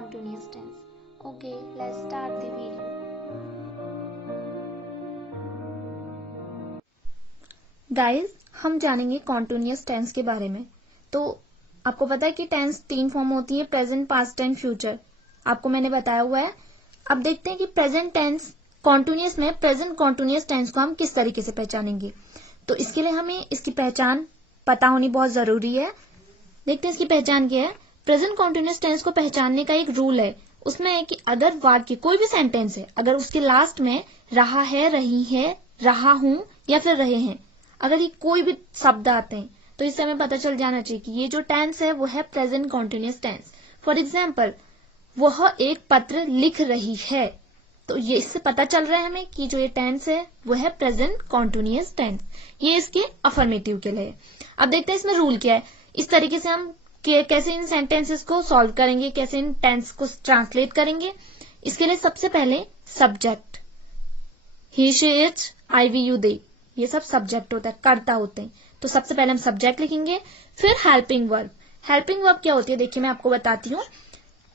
continuous tense. Okay, let's start the video. Guys, हम जानेंगे continuous tense के बारे में। तो आपको पता है कि टेंस 3 फॉर्म होती है, प्रेजेंट, पास्ट एंड फ्यूचर। आपको मैंने बताया हुआ है। अब देखते हैं कि प्रेजेंट टेंस कॉन्टिन्यूअस में प्रेजेंट कॉन्टिन्यूअस टेंस को हम किस तरीके से पहचानेंगे। तो इसके लिए हमें इसकी पहचान पता होनी बहुत जरूरी है। देखते हैं इसकी पहचान क्या है। प्रेजेंट कॉन्टिन्यूअस टेंस को पहचानने का एक रूल है, उसमें है कि अगर वाक्य कोई भी सेंटेंस है, अगर उसके लास्ट में रहा है, रही है, रहा हूं या फिर रहे हैं, अगर ये कोई भी शब्द आते हैं तो इससे हमें पता चल जाना चाहिए कि ये जो टेंस है वो है present continuous tense. For example, वह एक पत्र लिख रही है, तो ये इससे पता चल रहा है हमें कि जो ये टेंस है वो है प्रेजेंट कॉन्टिन्यूअस टेंस। ये इसके अफर्मेटिव के लिए। अब देखते हैं इसमें रूल क्या है। इस तरीके से हम कैसे इन सेंटेंसेस को सॉल्व करेंगे, कैसे इन टेंस को ट्रांसलेट करेंगे। इसके लिए सबसे पहले subject, he, she, it, I, we, you, they, ये सब सब्जेक्ट होता है, कर्ता होते हैं। तो सबसे पहले हम सब्जेक्ट लिखेंगे, फिर हेल्पिंग वर्ब। हेल्पिंग वर्ब क्या होती है, देखिए मैं आपको बताती हूँ।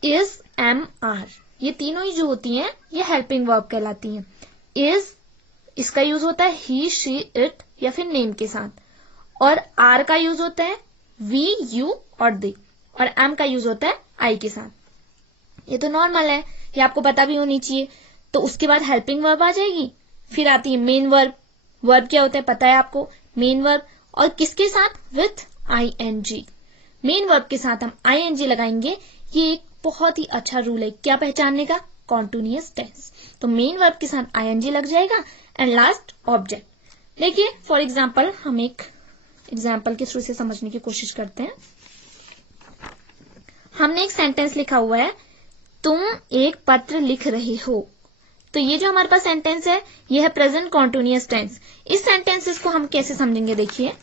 इज, एम, आर, ये तीनों ही जो होती हैं ये हेल्पिंग वर्ब कहलाती हैं। इज, इसका यूज होता है ही, शी, इट या फिर नेम के साथ, और आर का यूज होता है वी, यू और दे, और एम का यूज होता है आई के साथ। ये तो नॉर्मल है, ये आपको पता भी होनी चाहिए। तो उसके बाद हेल्पिंग वर्ब आ जाएगी, फिर आती है मेन वर्ब। वर्ब क्या होता है पता है आपको, मेन वर्ब, और किसके साथ, विथ आईएनजी। मेन वर्ब के साथ हम आईएनजी लगाएंगे। ये एक बहुत ही अच्छा रूल है क्या पहचानने का, कॉन्टिन्यूअस टेंस। तो मेन वर्ब के साथ आईएनजी लग जाएगा एंड लास्ट ऑब्जेक्ट। देखिए फॉर एग्जाम्पल, हम एक एग्जाम्पल के थ्रू से समझने की कोशिश करते हैं। हमने एक सेंटेंस लिखा हुआ है, तुम एक पत्र लिख रहे हो। तो ये जो हमारे पास सेंटेंस है ये है प्रेजेंट कॉन्टिन्यूअस टेंस। इस सेंटेंसेस को हम कैसे समझेंगे, देखिए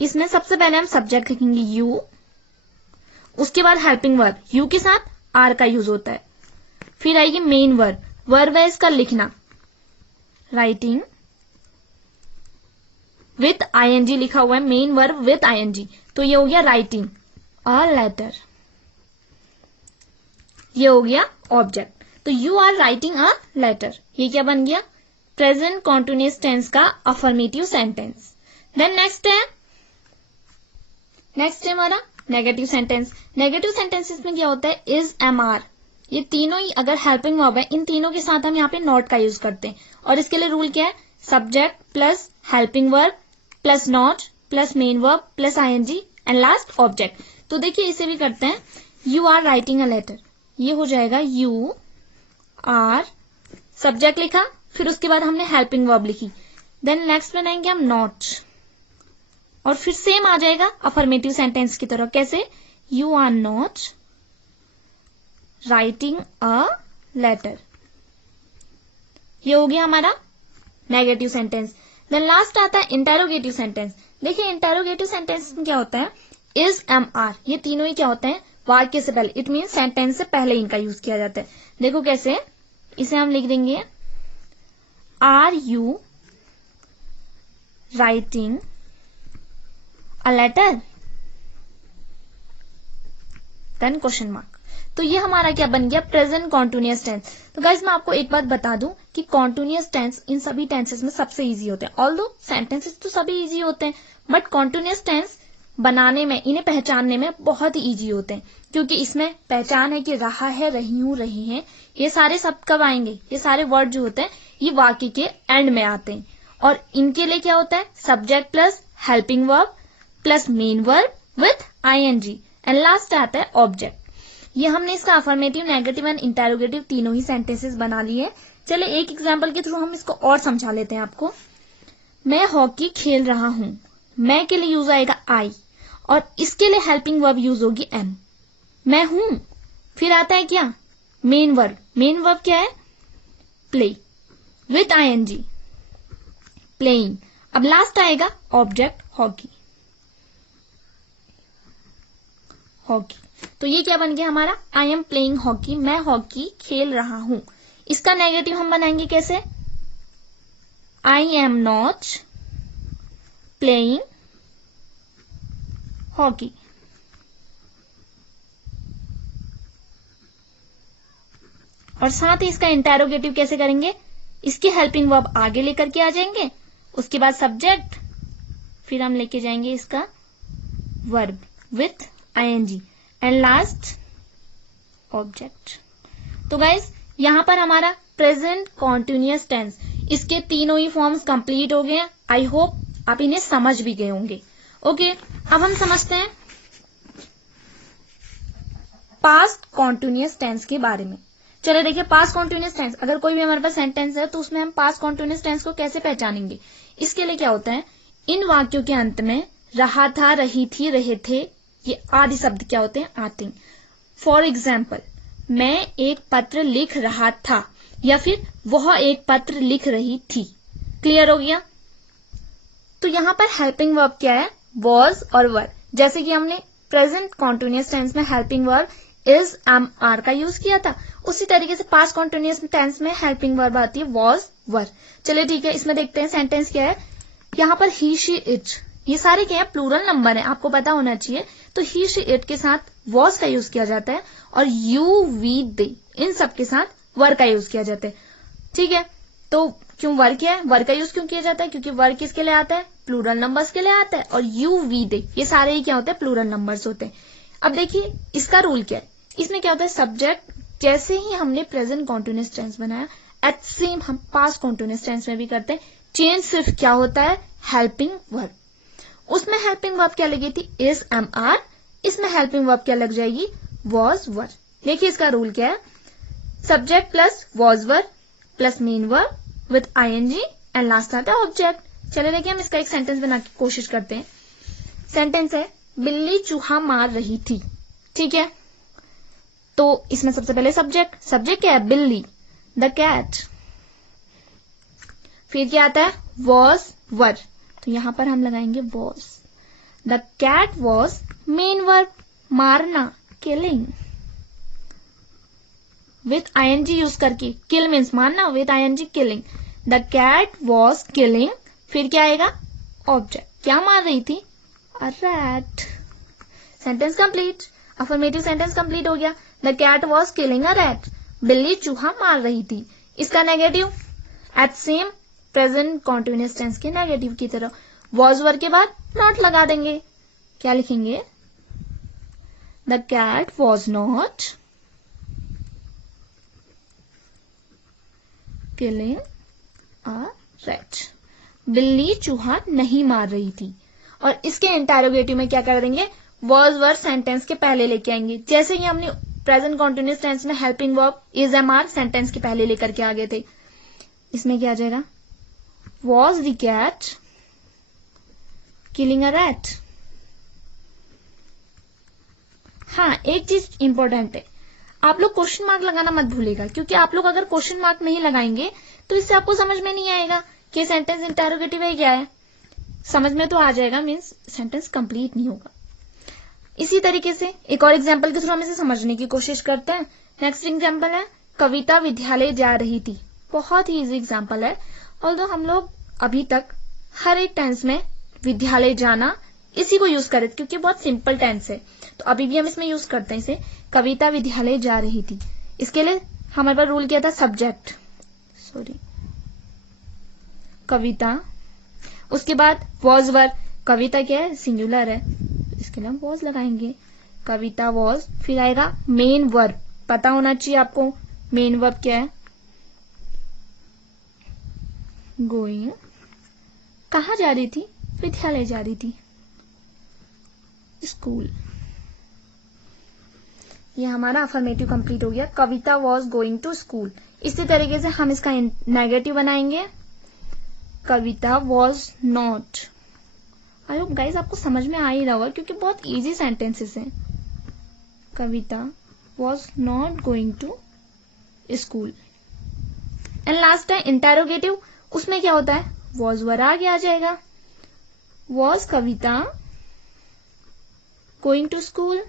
इसमें सबसे पहले हम सब्जेक्ट लिखेंगे यू, उसके बाद हेल्पिंग वर्ब, यू के साथ आर का यूज होता है, फिर आएगी मेन वर्ब, वर्ब है इसका लिखना, राइटिंग, विथ आईएनजी लिखा हुआ है, मेन वर्ब विथ आईएनजी, तो ये हो गया राइटिंग अ लेटर, ये हो गया ऑब्जेक्ट। तो you are writing a letter, ये क्या बन गया, प्रेजेंट कॉन्टिन्यूअस टेंस का अफर्मेटिव सेंटेंस। देन नेक्स्ट है हमारा नेगेटिव सेंटेंस। नेगेटिव सेंटेंसेस में क्या होता है, इज, एम, आर, ये तीनों ही अगर हेल्पिंग वर्ब है, इन तीनों के साथ हम यहाँ पे नॉट का यूज करते हैं। और इसके लिए रूल क्या है, subject plus helping verb plus not plus main verb plus ING and last object. तो देखिए इसे भी करते हैं, you are writing a letter, ये हो जाएगा यू आर, सब्जेक्ट लिखा, फिर उसके बाद हमने हेल्पिंग वर्ब लिखी, देन नेक्स्ट बनाएंगे हम नॉट, और फिर सेम आ जाएगा अफर्मेटिव सेंटेंस की तरह। कैसे, you are not writing a letter, ये हो गया हमारा नेगेटिव सेंटेंस। देन लास्ट आता है इंटेरोगेटिव सेंटेंस। देखिए इंटेरोगेटिव सेंटेंस में क्या होता है, इज, एम, आर, ये तीनों ही क्या होते हैं, वाक्य से पहले, इट मीन सेंटेंस से पहले इनका यूज किया जाता है। देखो कैसे, इसे हम लिख देंगे, are you writing a letter, then question mark. तो ये हमारा क्या बन गया, प्रेजेंट कॉन्टिन्यूअस टेंस। तो गाइस मैं आपको एक बात बता दूं कि कॉन्टिन्यूअस टेंस इन सभी टेंसेस में सबसे इजी होते हैं। ऑल्दो सेंटेंसेस तो सभी इजी होते हैं, बट कॉन्टिन्यूअस टेंस बनाने में, इन्हें पहचानने में बहुत ही इजी होते हैं, क्योंकि इसमें पहचान है कि रहा है, रही हूं, रहे हैं, ये सारे सब कब आएंगे, ये सारे वर्ड जो होते हैं ये वाक्य के एंड में आते हैं। और इनके लिए क्या होता है, subject plus helping verb plus main verb with ING and last आता है ऑब्जेक्ट। ये हमने इसका अफर्मेटिव, नेगेटिव एंड इंटेरोगेटिव तीनों ही सेंटेंसेस बना लिए। चलिए एक एग्जांपल के थ्रू हम इसको और समझा लेते हैं आपको। मैं हॉकी खेल रहा हूं, मैं के लिए यूज आएगा आई, और इसके लिए हेल्पिंग वर्ब यूज होगी एम। मैं हूं, फिर आता है क्या, मेन वर्ब, मेन वर्ब क्या है, प्ले विथ आईएनजी, प्लेइंग। अब लास्ट आएगा ऑब्जेक्ट हॉकी, हॉकी। तो ये क्या बन गया हमारा, आई एम प्लेइंग हॉकी, मैं हॉकी खेल रहा हूं। इसका नेगेटिव हम बनाएंगे कैसे, I am not playing hockey. और साथ ही इसका इंटेरोगेटिव कैसे करेंगे, इसके हेल्पिंग वर्ब आगे लेकर के आ जाएंगे, उसके बाद सब्जेक्ट, फिर हम लेके जाएंगे इसका verb with ING and last object. तो गाइस यहां पर हमारा प्रेजेंट कॉन्टिन्यूअस टेंस, इसके तीनों ही फॉर्म्स कंप्लीट हो गए हैं। आई होप आप इन्हें समझ भी गए होंगे। ओके, अब हम समझते हैं पास्ट कॉन्टिन्यूअस टेंस के बारे में। चलो देखिए, पास्ट कॉन्टिन्यूअस टेंस, अगर कोई भी हमारे पास सेंटेंस है तो उसमें हम पास्ट कॉन्टिन्यूअस टेंस को कैसे पहचानेंगे। इसके लिए क्या होता है, इन वाक्यों के अंत में रहा था, रही थी, रहे थे, ये आदि शब्द क्या होते हैं, आते हैं। फॉर एग्जाम्पल, मैं एक पत्र लिख रहा था या फिर वह एक पत्र लिख रही थी। क्लियर हो गया। तो यहां पर हेल्पिंग वर्ब क्या है, वॉज और वर। जैसे कि हमने प्रेजेंट कॉन्टिन्यूअस टेंस में helping verb is, am, are का यूज किया था, उसी तरीके से पास्ट कॉन्टिन्यूअस टेंस में हेल्पिंग वर्ब आती है वॉज, वर। चलिए ठीक है, इसमें देखते हैं सेंटेंस क्या है। यहां पर ही, शी, इट, ये सारे क्या है, प्लूरल नंबर है, आपको पता होना चाहिए। तो ही, शी, इट के साथ वॉज का यूज किया जाता है और यू, वी, दे, इन सब के साथ वर का यूज किया जाता है। ठीक है, तो क्यों वर किया है, वर का यूज क्यों किया जाता है, क्योंकि वर किसके लिए आता है, प्लूरल नंबर्स के लिए आता है, और यू, वी, दे, ये सारे ही क्या होते हैं, प्लूरल नंबर्स होते हैं। अब देखिए इसका रूल क्या है, इसमें क्या होता है, सब्जेक्ट जैसे ही हमने प्रेजेंट कॉन्टिन्यूअस टेंस बनाया, एट सेम हम पास्ट कॉन्टिन्यूअस टेंस में भी करते हैं। चेंज सिर्फ क्या होता है, हेल्पिंग वर्ब। उसमें हेल्पिंग वर्ब क्या लगी थी, इज, एम, आर, इसमें हेल्पिंग वर्ब क्या लग जाएगी, वॉज, वर। देखिए इसका रूल क्या है, subject plus was, were plus main verb with ING and last आता है ऑब्जेक्ट। चले देखिए हम इसका एक सेंटेंस बना के कोशिश करते हैं। सेंटेंस है, बिल्ली चूहा मार रही थी। ठीक है, तो इसमें सबसे पहले सब्जेक्ट क्या है, बिल्ली, द कैट। फिर क्या आता है, वॉज, वर, तो यहां पर हम लगाएंगे was. The cat was, main verb, मारना, किलिंग, विथ आईएनजी यूज करके, किल मीन्स मारना, with ING killing. The cat was killing, फिर क्या आएगा, ऑब्जेक्ट, क्या मार रही थी, a rat. Sentence complete, affirmative sentence complete हो गया। The cat was killing a rat, बिल्ली चूहा मार रही थी। इसका negative, at same present continuous tense के नेगेटिव की तरह वॉज वर के बाद नॉट लगा देंगे। क्या लिखेंगे, the cat was not killing a rat, बिल्ली चूहा नहीं मार रही थी। और इसके इंटेरोगेटिव में क्या कर देंगे, वॉज वर सेंटेंस के पहले लेके आएंगे। जैसे ही हमने प्रेजेंट कॉन्टिन्यूअस टेंस में helping verb is, am, are sentence के पहले लेकर के आ गए थे, इसमें क्या आ जाएगा, was the cat killing a rat. हाँ, एक चीज इंपॉर्टेंट है, आप लोग क्वेश्चन मार्क लगाना मत भूलेगा, क्योंकि आप लोग अगर क्वेश्चन मार्क नहीं लगाएंगे तो इससे आपको समझ में नहीं आएगा कि सेंटेंस इंटेरोगेटिव है क्या है। समझ में तो आ जाएगा, मीन्स सेंटेंस कंप्लीट नहीं होगा। इसी तरीके से एक और एग्जाम्पल के थ्रू हम इसे समझने की कोशिश करते हैं। नेक्स्ट एग्जाम्पल है, कविता विद्यालय जा रही थी। बहुत ही इजी एग्जाम्पल है, ऑल्दो हम लोग अभी तक हर एक टेंस में विद्यालय जाना इसी को यूज करे क्योंकि बहुत सिंपल टेंस है, तो अभी भी हम इसमें यूज करते हैं इसे। कविता विद्यालय जा रही थी, इसके लिए हमारे पास रूल क्या था, सब्जेक्ट, कविता, उसके बाद वॉज वर, कविता क्या है, सिंगुलर है, इसके लिए हम वॉज लगाएंगे, कविता वॉज। फिर आएगा मेन वर्ब, पता होना चाहिए आपको मेन वर्ब क्या है, गोइंग, कहाँ जा रही थी, विद्यालय जा रही थी, स्कूल। ये हमारा अफर्मेटिव कंप्लीट हो गया, Kavita was going to school. इसी तरीके से हम इसका नेगेटिव बनाएंगे, Kavita was not. I hope guys आपको समझ में आ ही रहा होगा क्योंकि बहुत इजी सेंटेंसेस हैं। Kavita was not going to school. And last है इंटेरोगेटिव, उसमें क्या होता है, वॉज वर आगे आ जाएगा, was Kavita going to school,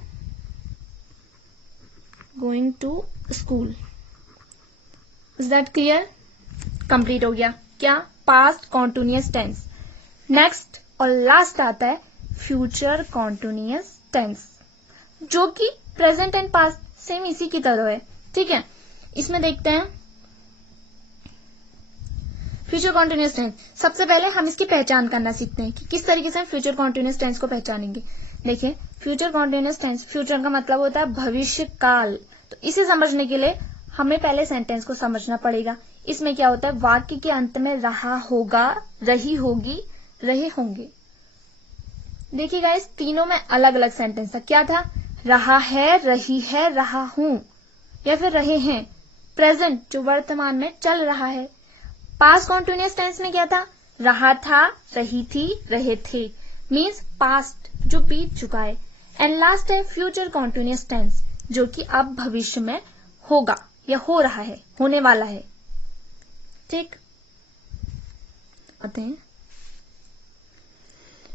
going to school. Is that clear? Complete हो गया क्या, पास्ट कॉन्टिन्यूअस टेंस। नेक्स्ट और लास्ट आता है फ्यूचर कॉन्टिन्यूअस टेंस, जो कि प्रेजेंट एंड पास्ट सेम इसी की तरह है। ठीक है, इसमें देखते हैं फ्यूचर कॉन्टिन्यूअस टेंस। सबसे पहले हम इसकी पहचान करना सीखते हैं कि किस तरीके से हम फ्यूचर कॉन्टिन्यूअस टेंस को पहचानेंगे। देखिए, फ्यूचर कॉन्टिन्यूअस टेंस, फ्यूचर का मतलब होता है भविष्य काल। तो इसे समझने के लिए हमें पहले सेंटेंस को समझना पड़ेगा। इसमें क्या होता है, वाक्य के अंत में रहा होगा, रही होगी, रहे होंगे। देखिए गाइस, तीनों में अलग अलग सेंटेंस था। क्या था, रहा है, रही है, रहा हूं, या फिर रहे हैं। प्रेजेंट जो वर्तमान में चल रहा है। पास्ट कॉन्टिन्यूअस टेंस में क्या था, रहा था, रही थी, रहे थे, मीन्स पास्ट जो बीत चुका है। एंड लास्ट है फ्यूचर कॉन्टिन्यूअस टेंस, जो कि अब भविष्य में होगा या हो रहा है, होने वाला है। ठीक, आते हैं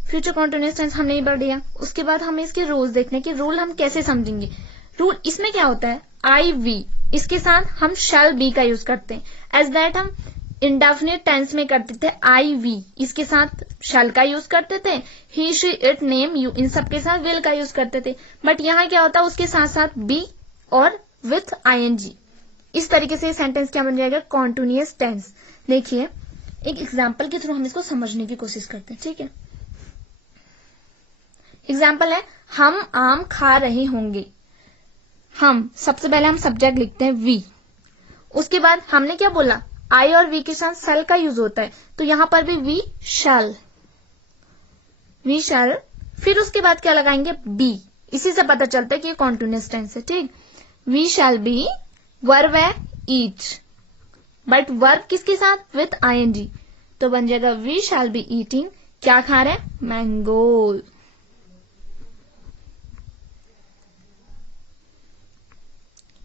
फ्यूचर कॉन्टिन्यूअस टेंस हमने ही पढ़ लिया। उसके बाद हमें इसके रूल्स देखने कि रूल हम कैसे समझेंगे। रूल इसमें क्या होता है, आई वी, इसके साथ हम शैल बी का यूज करते हैं। एज दैट हम इंडेफिनिट टेंस में करते थे आई वी, इसके साथ शैल का यूज करते थे। ही शी इट नेम यू, इन सब के साथ विल का यूज करते थे। बट यहाँ क्या होता है, उसके साथ साथ बी और विथ आईएनजी। इस तरीके से सेंटेंस क्या बन जाएगा, कॉन्टिन्यूअस टेंस। देखिए, एक एग्जाम्पल के थ्रू हम इसको समझने की कोशिश करते हैं। ठीक है, एग्जाम्पल है, हम आम खा रहे होंगे। हम, सबसे पहले हम सब्जेक्ट लिखते हैं वी। उसके बाद हमने क्या बोला, आई और वी के साथ शैल का यूज होता है, तो यहां पर भी वी शैल, वी शैल। फिर उसके बाद क्या लगाएंगे, बी। इसी से पता चलता है कि ये कॉन्टिन्यूअस टेंस है। ठीक, वी शैल बी, वर्ब है ईट, बट वर्ब किसके साथ, विथ आईएनजी, तो बन जाएगा वी शैल बी ईटिंग, क्या खा रहे हैं, मैंगो।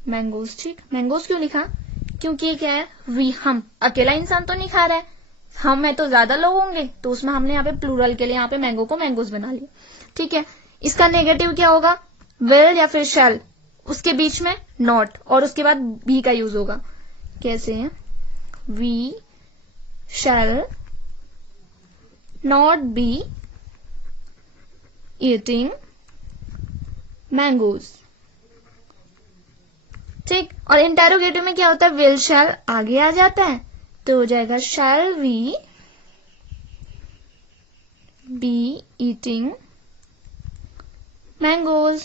मैंगोज। ठीक, मैंगोज क्यों लिखा, क्योंकि ये क्या है, वी, हम, अकेला इंसान तो नहीं खा रहा है, हम है तो ज्यादा लोग होंगे, तो उसमें हमने यहाँ पे प्लूरल के लिए यहाँ पे मैंगो को मैंगोज बना लिया। ठीक है, इसका नेगेटिव क्या होगा, विल या फिर शैल, उसके बीच में नॉट, और उसके बाद बी का यूज होगा। कैसे है, we shall not be eating mangoes. ठीक, और इंटेरोगेटिव में क्या होता है, विल शैल आगे आ जाता है, तो हो जाएगा shall we be eating mangoes.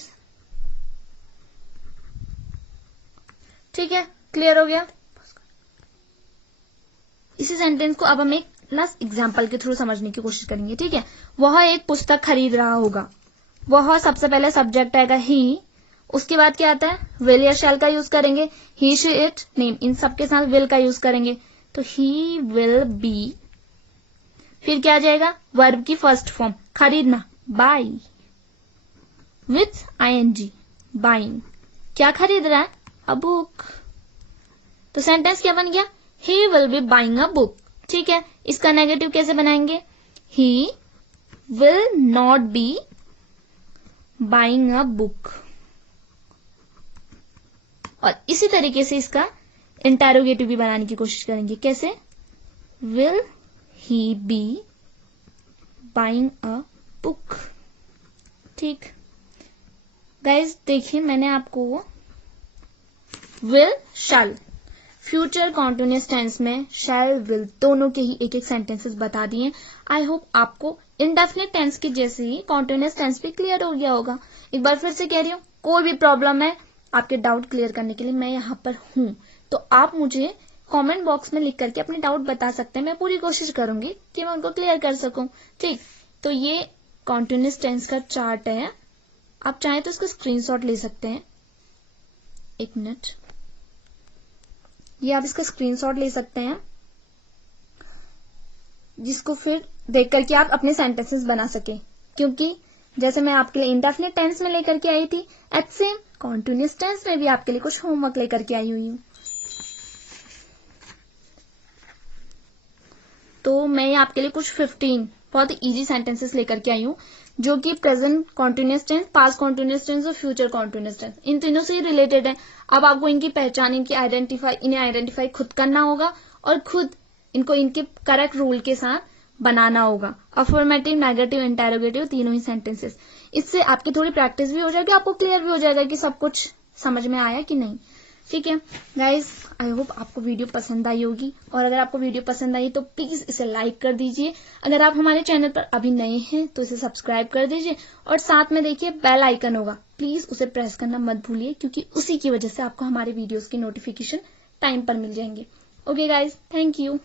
ठीक है, क्लियर हो गया। इसी सेंटेंस को अब हम एक एग्जाम्पल के थ्रू समझने की कोशिश करेंगे। ठीक है, वह एक पुस्तक खरीद रहा होगा। वह, सबसे पहले सब्जेक्ट आएगा ही, उसके बाद क्या आता है, विल या शैल का यूज करेंगे। ही शी इट नेम, इन सब के साथ विल का यूज करेंगे, तो ही विल बी। फिर क्या आ जाएगा, वर्ब की फर्स्ट फॉर्म, खरीदना, बाई, विथ आईएनजी, बाइंग। क्या खरीद रहा है, अ बुक। तो सेंटेंस क्या बन गया, he will be buying a book. ठीक है, इसका नेगेटिव कैसे बनाएंगे, he will not be buying a book. और इसी तरीके से इसका इंटेरोगेटिव भी बनाने की कोशिश करेंगे। कैसे, will he be buying a book. ठीक गाइज, देखिए मैंने आपको will shall, future continuous tense में शैल विल दोनों के ही एक एक सेंटेंसेस बता दिए। आई होप आपको इंडेफिनिट टेंस की जैसे ही कॉन्टिन्यूअस टेंस भी क्लियर हो गया होगा। एक बार फिर से कह रही हूँ, कोई भी प्रॉब्लम है, आपके डाउट क्लियर करने के लिए मैं यहाँ पर हूँ, तो आप मुझे कमेंट बॉक्स में लिख करके अपने डाउट बता सकते हैं। मैं पूरी कोशिश करूंगी कि मैं उनको क्लियर कर सकूं। ठीक, तो ये कॉन्टिन्यूअस टेंस का चार्ट है, आप चाहें तो इसको स्क्रीनशॉट ले सकते हैं। एक मिनट, ये आप इसका स्क्रीनशॉट ले सकते हैं, जिसको फिर देख करके आप अपने सेंटेंसेस बना सके। क्योंकि जैसे मैं आपके लिए इंडेफिनिट टेंस में लेकर के आई थी, एट सेम कॉन्टिन्यूअस टेंस में भी आपके लिए कुछ होमवर्क लेकर के आई हुई हूं। तो मैं आपके लिए कुछ 15 बहुत इजी सेंटेंसेस लेकर के आई हूं, जो कि present continuous tense, past continuous tense और फ्यूचर कॉन्टिन्यूअस टेंस, इन तीनों से ही रिलेटेड है। अब आपको इनकी पहचान, इन्हें आइडेंटिफाई खुद करना होगा और खुद इनको इनके करेक्ट रूल के साथ बनाना होगा। अफर्मेटिव, नेगेटिव, इंटेरोगेटिव, तीनों ही सेंटेंसेस। इससे आपकी थोड़ी प्रैक्टिस भी हो जाएगी, आपको क्लियर भी हो जाएगा कि सब कुछ समझ में आया कि नहीं। ठीक है गाइज, आई होप आपको वीडियो पसंद आई होगी, और अगर आपको वीडियो पसंद आई तो प्लीज इसे लाइक कर दीजिए। अगर आप हमारे चैनल पर अभी नए हैं तो इसे सब्सक्राइब कर दीजिए, और साथ में देखिए बेल आइकन होगा, प्लीज उसे प्रेस करना मत भूलिए, क्योंकि उसी की वजह से आपको हमारे वीडियोस की नोटिफिकेशन टाइम पर मिल जाएंगे। Okay guys, thank you.